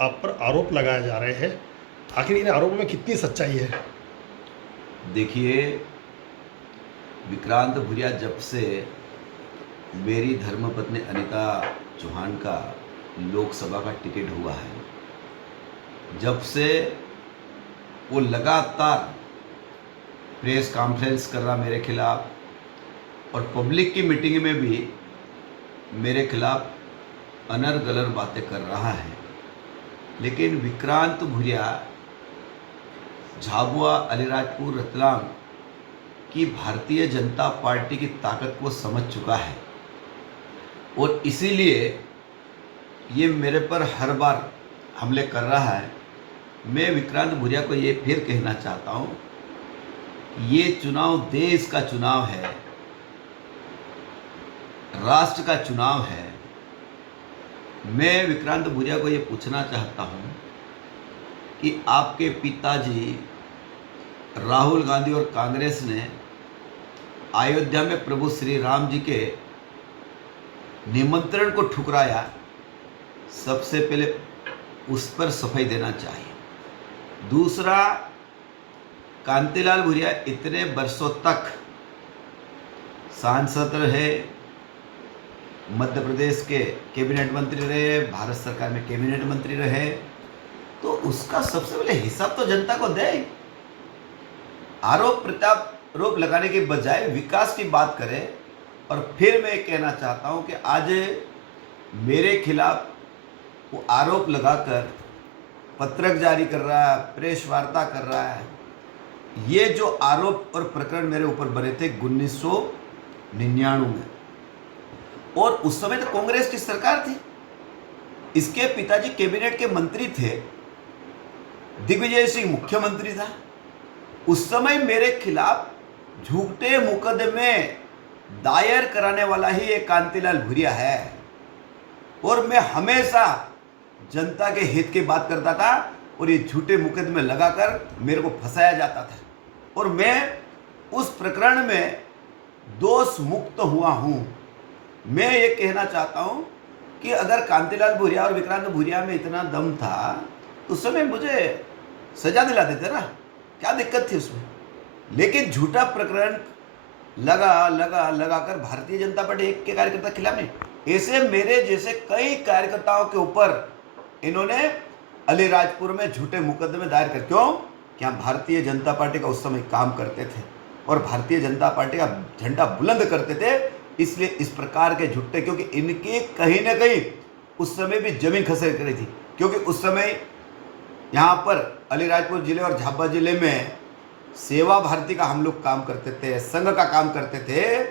आप पर आरोप लगाए जा रहे हैं, आखिर इन आरोपों में कितनी सच्चाई है? देखिए, विक्रांत भूरिया जब से मेरी धर्मपत्नी अनीता चौहान का लोकसभा का टिकट हुआ है, जब से वो लगातार प्रेस कॉन्फ्रेंस कर रहा मेरे खिलाफ और पब्लिक की मीटिंग में भी मेरे खिलाफ अनर-गलर बातें कर रहा है। लेकिन विक्रांत भूरिया झाबुआ, अलीराजपुर, रतलाम की भारतीय जनता पार्टी की ताकत को समझ चुका है और इसीलिए ये मेरे पर हर बार हमले कर रहा है। मैं विक्रांत भूरिया को ये फिर कहना चाहता हूँ, ये चुनाव देश का चुनाव है, राष्ट्र का चुनाव है। मैं विक्रांत भूरिया को ये पूछना चाहता हूँ कि आपके पिताजी राहुल गांधी और कांग्रेस ने अयोध्या में प्रभु श्री राम जी के निमंत्रण को ठुकराया, सबसे पहले उस पर सफाई देना चाहिए। दूसरा, कांतिलाल भूरिया इतने वर्षों तक सांसद रहे, मध्य प्रदेश के कैबिनेट मंत्री रहे, भारत सरकार में कैबिनेट मंत्री रहे, तो उसका सबसे पहले हिसाब तो जनता को दे। आरोप प्रत्यारोप लगाने के बजाय विकास की बात करें। और फिर मैं कहना चाहता हूं कि आज मेरे खिलाफ वो आरोप लगाकर पत्रक जारी कर रहा है, प्रेस वार्ता कर रहा है। ये जो आरोप और प्रकरण मेरे ऊपर बने थे 1999 में, और उस समय तो कांग्रेस की सरकार थी, इसके पिताजी कैबिनेट के मंत्री थे, दिग्विजय सिंह मुख्यमंत्री था। उस समय मेरे खिलाफ झूठे मुकदमे दायर कराने वाला ही एक कांतिलाल भूरिया है और मैं हमेशा जनता के हित की बात करता था और ये झूठे मुकदमे लगाकर मेरे को फंसाया जाता था और मैं उस प्रकरण में दोष मुक्त हुआ हूं। मैं ये कहना चाहता हूं कि अगर कांतिलाल भूरिया और विक्रांत भूरिया में इतना दम था तो उस समय मुझे सजा दिला देते ना, क्या दिक्कत थी उसमें। लेकिन झूठा प्रकरण लगा कर भारतीय जनता पार्टी एक के कार्यकर्ता के खिलाफ नहीं, ऐसे मेरे जैसे कई कार्यकर्ताओं के ऊपर इन्होंने अलीराजपुर में झूठे मुकदमे दायर कर, क्यों? क्या भारतीय जनता पार्टी का उस समय काम करते थे और भारतीय जनता पार्टी का झंडा बुलंद करते थे, इसलिए इस प्रकार के झूठे, क्योंकि इनकी कहीं ना कहीं उस समय भी जमीन खसक रही थी, क्योंकि उस समय यहाँ पर अलीराजपुर जिले और झाबुआ जिले में सेवा भारती का हम लोग काम करते थे, संघ का काम करते थे,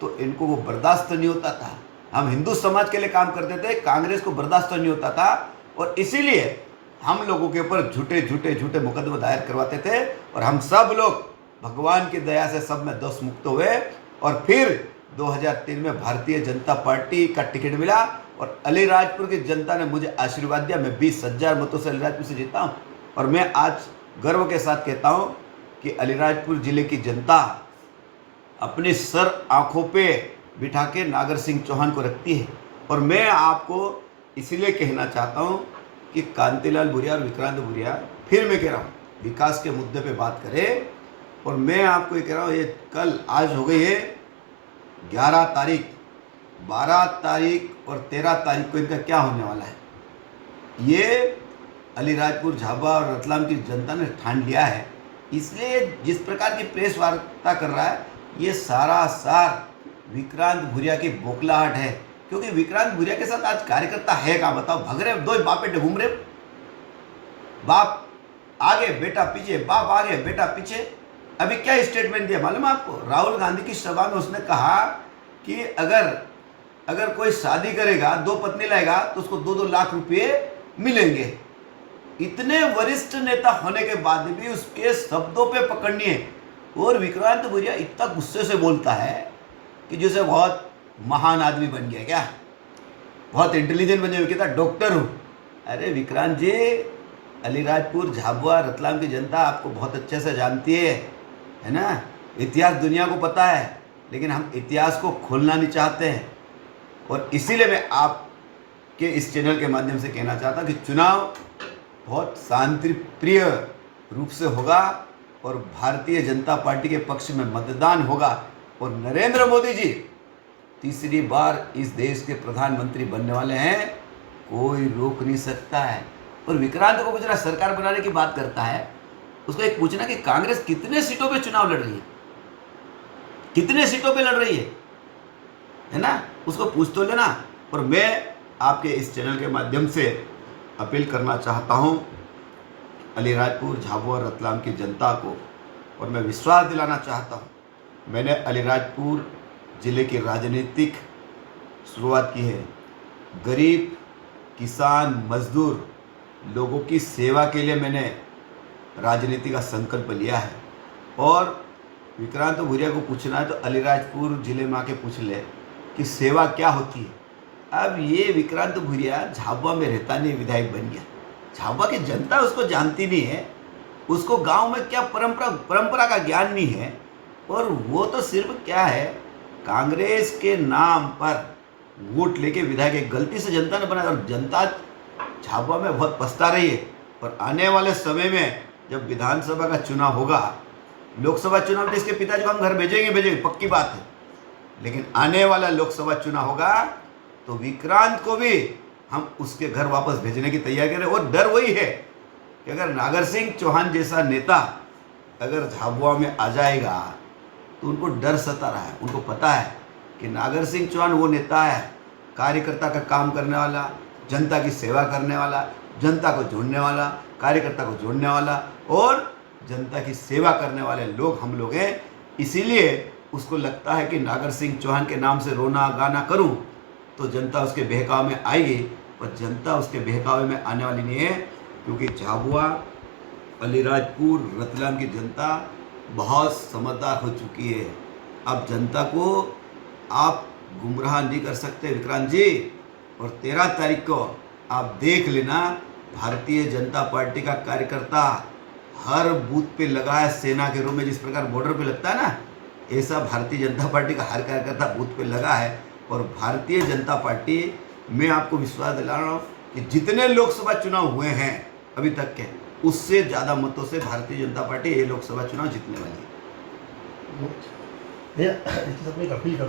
तो इनको वो बर्दाश्त नहीं होता था। हम हिंदू समाज के लिए काम करते थे, कांग्रेस को बर्दाश्त नहीं होता था और इसीलिए हम लोगों के ऊपर झूठे मुकदमे दायर करवाते थे और हम सब लोग भगवान की दया से सब में दोष मुक्त हुए और फिर 2003 में भारतीय जनता पार्टी का टिकट मिला और अलीराजपुर की जनता ने मुझे आशीर्वाद दिया। मैं 20,000 मतों से अलीराजपुर से जीता हूँ और मैं आज गर्व के साथ कहता हूँ कि अलीराजपुर जिले की जनता अपने सर आंखों पे बिठा के नागर सिंह चौहान को रखती है। और मैं आपको इसलिए कहना चाहता हूँ कि कांतिलाल भूरिया और विक्रांत भूरिया, फिर मैं कह रहा हूँ, विकास के मुद्दे पे बात करें। और मैं आपको ये कह रहा हूँ, ये कल आज हो गई है 11 तारीख, 12 तारीख और 13 तारीख को इनका क्या होने वाला है, ये अलीराजपुर, झाबुआ और रतलाम की जनता ने ठान लिया है। इसलिए जिस प्रकार की प्रेस वार्ता कर रहा है, ये सारा सार विक्रांत भूरिया की बौखलाहट है, क्योंकि विक्रांत भूरिया के साथ आज कार्यकर्ता है क्या बताओ? भग रहे दो ही बाप बेटे घूम रहे, बाप आगे बेटा पीछे, बाप आगे बेटा पीछे। अभी क्या स्टेटमेंट दिया मालूम है आपको? राहुल गांधी की सभा में उसने कहा कि अगर कोई शादी करेगा, 2 पत्नी लाएगा तो उसको 2-2 लाख रुपये मिलेंगे। इतने वरिष्ठ नेता होने के बाद भी उसके शब्दों पे पकड़नी है और विक्रांत भूरिया इतना गुस्से से बोलता है कि जैसे बहुत महान आदमी बन गया, क्या बहुत इंटेलिजेंट बन गया, कहता डॉक्टर हूँ। अरे विक्रांत जी, अलीराजपुर, झाबुआ, रतलाम की जनता आपको बहुत अच्छे से जानती है ना, इतिहास दुनिया को पता है, लेकिन हम इतिहास को खोलना नहीं चाहते हैं। और इसीलिए मैं आपके इस चैनल के माध्यम से कहना चाहता हूँ कि चुनाव बहुत शांति प्रिय रूप से होगा और भारतीय जनता पार्टी के पक्ष में मतदान होगा और नरेंद्र मोदी जी तीसरी बार इस देश के प्रधानमंत्री बनने वाले हैं, कोई रोक नहीं सकता है। और विक्रांत को पूछना, सरकार बनाने की बात करता है, उसको एक पूछना कि कांग्रेस कितने सीटों पे चुनाव लड़ रही है, कितने सीटों पे लड़ रही है ना, उसको पूछ तो लेना। और मैं आपके इस चैनल के माध्यम से अपील करना चाहता हूं अलीराजपुर, झाबुआ, रतलाम की जनता को, और मैं विश्वास दिलाना चाहता हूं, मैंने अलीराजपुर ज़िले की राजनीतिक शुरुआत की है। गरीब, किसान, मजदूर लोगों की सेवा के लिए मैंने राजनीति का संकल्प लिया है। और विक्रांत भूरिया को पूछना है तो अलीराजपुर ज़िले में आके पूछ ले कि सेवा क्या होती है। अब ये विक्रांत भूरिया झाबुआ में रहता नहीं, विधायक बन गया। झाबुआ की जनता उसको जानती नहीं है, उसको गांव में क्या परंपरा का ज्ञान नहीं है। और वो तो सिर्फ क्या है, कांग्रेस के नाम पर वोट लेके विधायक एक गलती से जनता ने बनाया और जनता झाबुआ में बहुत पछता रही है। और आने वाले समय में जब विधानसभा का चुनाव होगा, लोकसभा चुनाव में इसके पिताजी को हम घर भेजेंगे, पक्की बात है, लेकिन आने वाला लोकसभा चुनाव होगा तो विक्रांत को भी हम उसके घर वापस भेजने की तैयारी करें। और डर वही है कि अगर नागर सिंह चौहान जैसा नेता अगर झाबुआ में आ जाएगा तो उनको डर सता रहा है। उनको पता है कि नागर सिंह चौहान वो नेता है, कार्यकर्ता का काम करने वाला, जनता की सेवा करने वाला, जनता को जोड़ने वाला, कार्यकर्ता को जोड़ने वाला और जनता की सेवा करने वाले लोग हम लोग हैं। इसीलिए उसको लगता है कि नागर सिंह चौहान के नाम से रोना गाना करूं तो जनता उसके बहकावे में आएगी, पर जनता उसके बहकावे में आने वाली नहीं है, क्योंकि झाबुआ, अलीराजपुर, रतलाम की जनता बहुत समझदार हो चुकी है। अब जनता को आप गुमराह नहीं कर सकते विक्रांत जी। और 13 तारीख को आप देख लेना, भारतीय जनता पार्टी का कार्यकर्ता हर बूथ पे लगा है, सेना के रूप में जिस प्रकार बॉर्डर पे लगता है ना, ऐसा भारतीय जनता पार्टी का हर कार्यकर्ता बूथ पे लगा है। और भारतीय जनता पार्टी, मैं आपको विश्वास दिला रहा हूँ कि जितने लोकसभा चुनाव हुए हैं अभी तक के, उससे ज़्यादा मतों से भारतीय जनता पार्टी ये लोकसभा चुनाव जीतने वाली है। भैया, इसके साथ में एक अपील